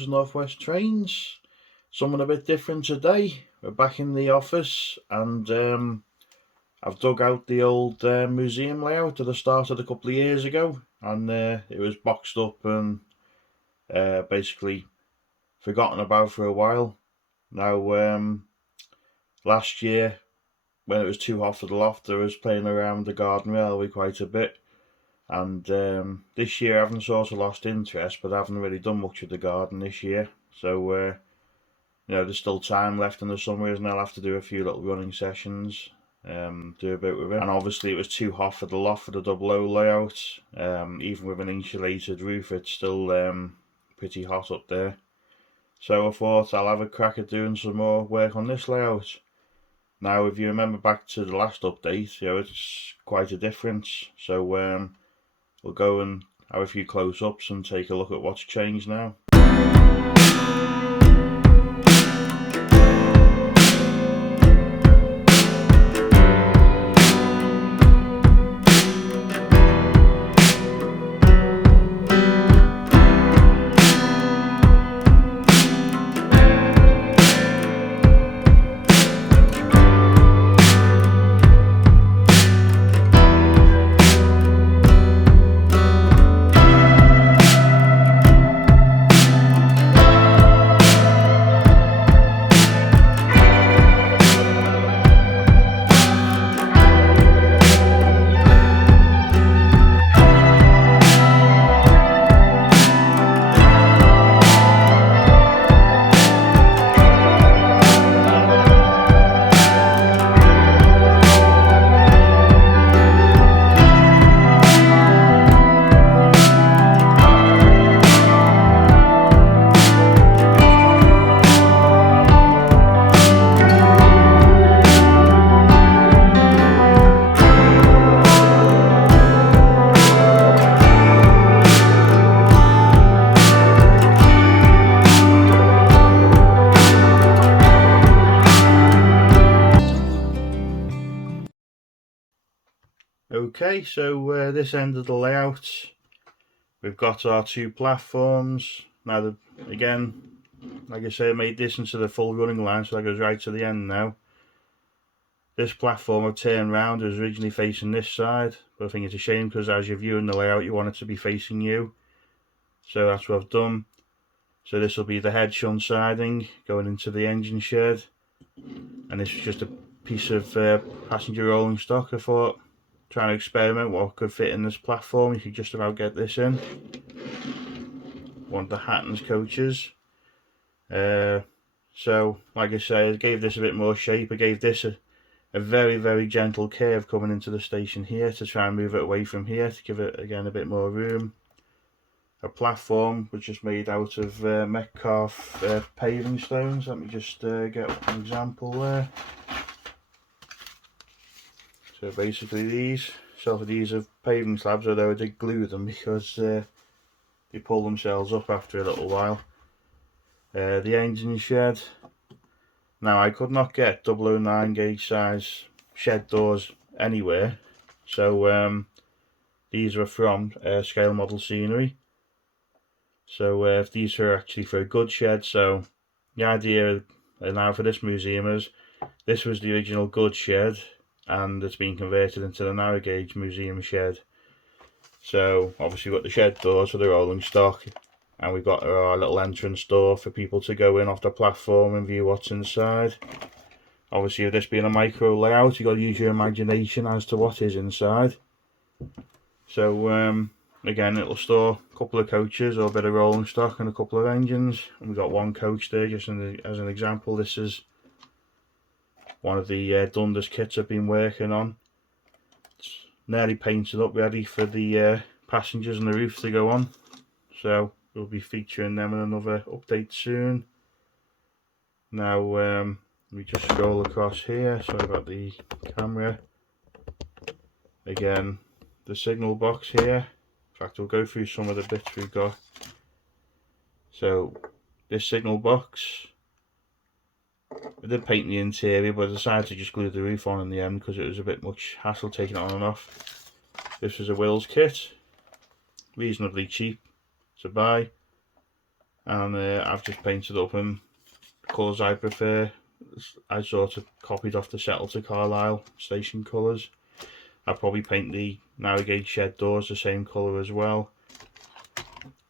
this is Northwest Trains. Something a bit different today. We're back in the office and I've dug out the old museum layout that I started a couple of years ago, and it was boxed up and basically forgotten about for a while. Now, last year when it was too hot for the loft, I was playing around the garden railway quite a bit. And this year I haven't sort of lost interest, but I haven't really done much with the garden this year. So, there's still time left in the summer, and I'll have to do a few little running sessions, do a bit with it. And obviously it was too hot for the loft for the double O layout. Even with an insulated roof, it's still pretty hot up there. So I thought I'll have a crack at doing some more work on this layout. Now, if you remember back to the last update, it's quite a difference. So we'll go and have a few close-ups and take a look at what's changed now. Okay, so this end of the layout, we've got our two platforms. Now, again, like I say, I made this into the full running line, so that goes right to the end now. This platform I've turned round. It was originally facing this side, but I think it's a shame because as you're viewing the layout, you want it to be facing you. So that's what I've done. So this will be the head shunt siding going into the engine shed, and this is just a piece of passenger rolling stock. I thought, trying to experiment what could fit in this platform. You could just about get this in. One of the Hatton's coaches. So, like I say, I gave this a bit more shape. I gave this a very, very gentle curve coming into the station here to try and move it away from here to give it, again, a bit more room. A platform which is made out of Metcalfe paving stones. Let me just get an example there. So basically these are paving slabs, although I did glue them because they pull themselves up after a little while. The engine shed. Now, I could not get 009 gauge size shed doors anywhere, so these were from Scale Model Scenery. So these are actually for a good shed. So the idea now for this museum is, this was the original good shed, and it's been converted into the narrow gauge museum shed. So obviously we've got the shed doors for the rolling stock, and we've got our little entrance door for people to go in off the platform and view what's inside. Obviously, with this being a micro layout, you've got to use your imagination as to what is inside. So again, it'll store a couple of coaches or a bit of rolling stock and a couple of engines. And we've got one coach there just as an example. This is one of the Dundas kits I've been working on. It's nearly painted up, ready for the passengers and the roof to go on. So we'll be featuring them in another update soon. Now we just scroll across here. Sorry about the camera. Again, the signal box here. In fact, we'll go through some of the bits we've got. So this signal box, I did paint the interior, but I decided to just glue the roof on in the end because it was a bit much hassle taking it on and off. This was a Wills kit, reasonably cheap to buy, and I've just painted up in colours I prefer. I sort of copied off the Settle to Carlisle station colours. I'll probably paint the Narrowgate shed doors the same colour as well.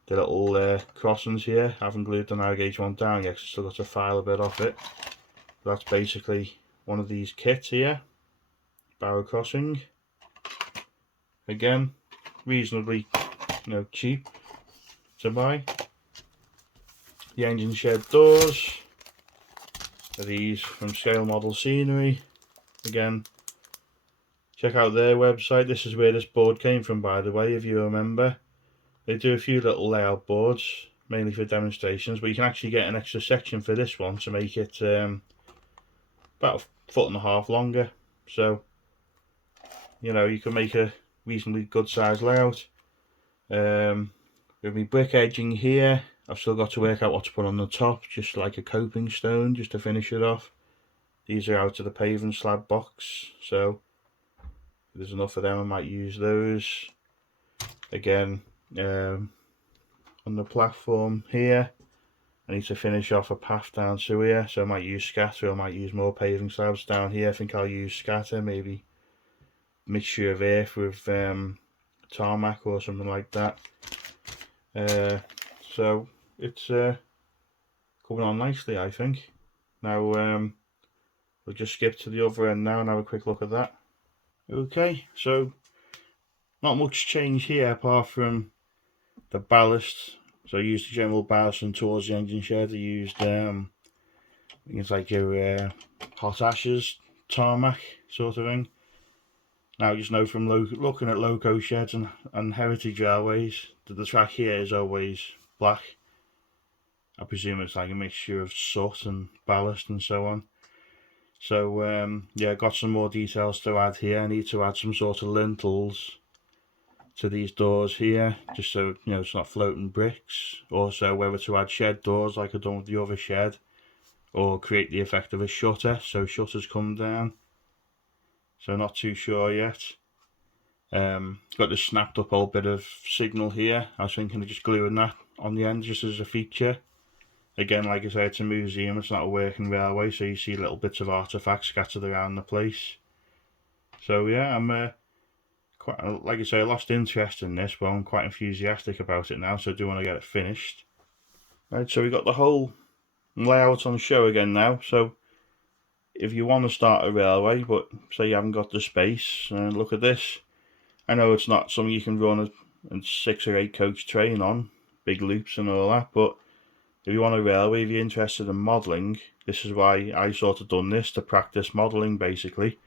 The little crossings here, I haven't glued the Narrowgate one down yet, 'cause I've still got to file a bit off it. But that's basically one of these kits here, barrow crossing. Again, reasonably cheap to buy. The engine shed doors are these from Scale Model Scenery. Again, check out their website. This is where this board came from, by the way, if you remember. They do a few little layout boards, mainly for demonstrations, but you can actually get an extra section for this one to make it about 1.5 foot longer. So, you can make a reasonably good size layout. With my brick edging here, I've still got to work out what to put on the top, just like a coping stone, just to finish it off. These are out of the paving slab box, so if there's enough of them, I might use those. Again, on the platform here, I need to finish off a path down to here, so I might use scatter, I might use more paving slabs down here. I think I'll use scatter, maybe mixture of earth with tarmac or something like that. So it's coming on nicely, I think. Now we'll just skip to the other end now and have a quick look at that. Okay, so not much change here apart from the ballast. So I used the general ballast, and towards the engine shed I used it's like your hot ashes tarmac sort of thing. Now, just know from looking at loco sheds and heritage railways that the track here is always black. I presume it's like a mixture of soot and ballast and so on. So yeah, got some more details to add here. I need to add some sort of lintels to these doors here, just so it's not floating bricks. Also, whether to add shed doors like I've done with the other shed, or create the effect of a shutter, so shutters come down. So not too sure yet. Got this snapped up old bit of signal here. I was thinking of just gluing that on the end just as a feature. Again, like I say, it's a museum, it's not a working railway, so you see little bits of artefacts scattered around the place. So yeah, I'm quite, like I say, I lost interest in this, but I'm quite enthusiastic about it now, so I do want to get it finished. Right, so we got the whole layout on show again now. So if you want to start a railway, but say you haven't got the space, look at this. I know it's not something you can run a 6 or 8 coach train on, big loops and all that, but if you want a railway, if you're interested in modelling, this is why I sort of done this, to practice modelling basically.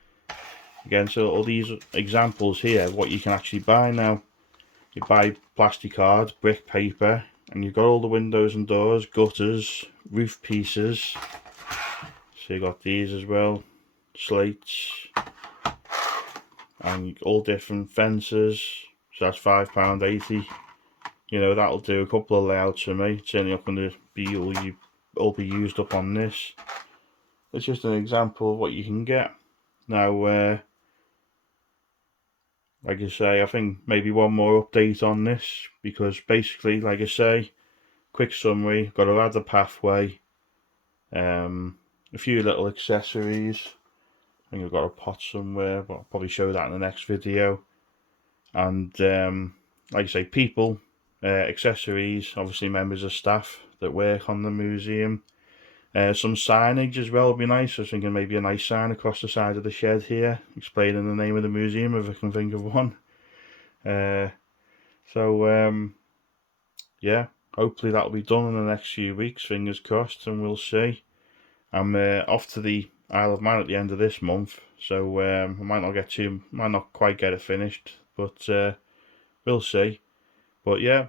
Again, so all these examples here, what you can actually buy now. You buy plastic card, brick paper, and you've got all the windows and doors, gutters, roof pieces. So you got these as well, slates, and all different fences. So that's £5.80. That'll do a couple of layouts for me. It's certainly not going to be all be used up on this. It's just an example of what you can get. Now, like I say, I think maybe one more update on this, because basically, like I say, quick summary, got to add the pathway, a few little accessories. I think I've got a pot somewhere, but I'll probably show that in the next video. And like I say, people, accessories, obviously members of staff that work on the museum. Some signage as well would be nice. I was thinking maybe a nice sign across the side of the shed here, explaining the name of the museum, if I can think of one. Yeah, hopefully that'll be done in the next few weeks, fingers crossed, and we'll see. I'm off to the Isle of Man at the end of this month, so I might not quite get it finished, but we'll see. But yeah,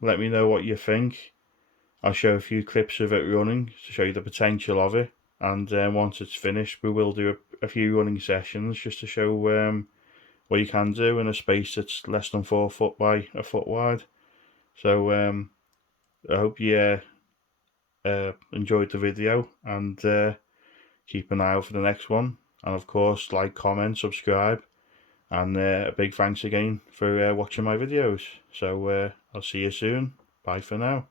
let me know what you think. I'll show a few clips of it running to show you the potential of it, and once it's finished we will do a few running sessions just to show what you can do in a space that's less than 4 foot by a foot wide. So I hope you enjoyed the video, and keep an eye out for the next one, and of course like, comment, subscribe, and a big thanks again for watching my videos. So I'll see you soon. Bye for now.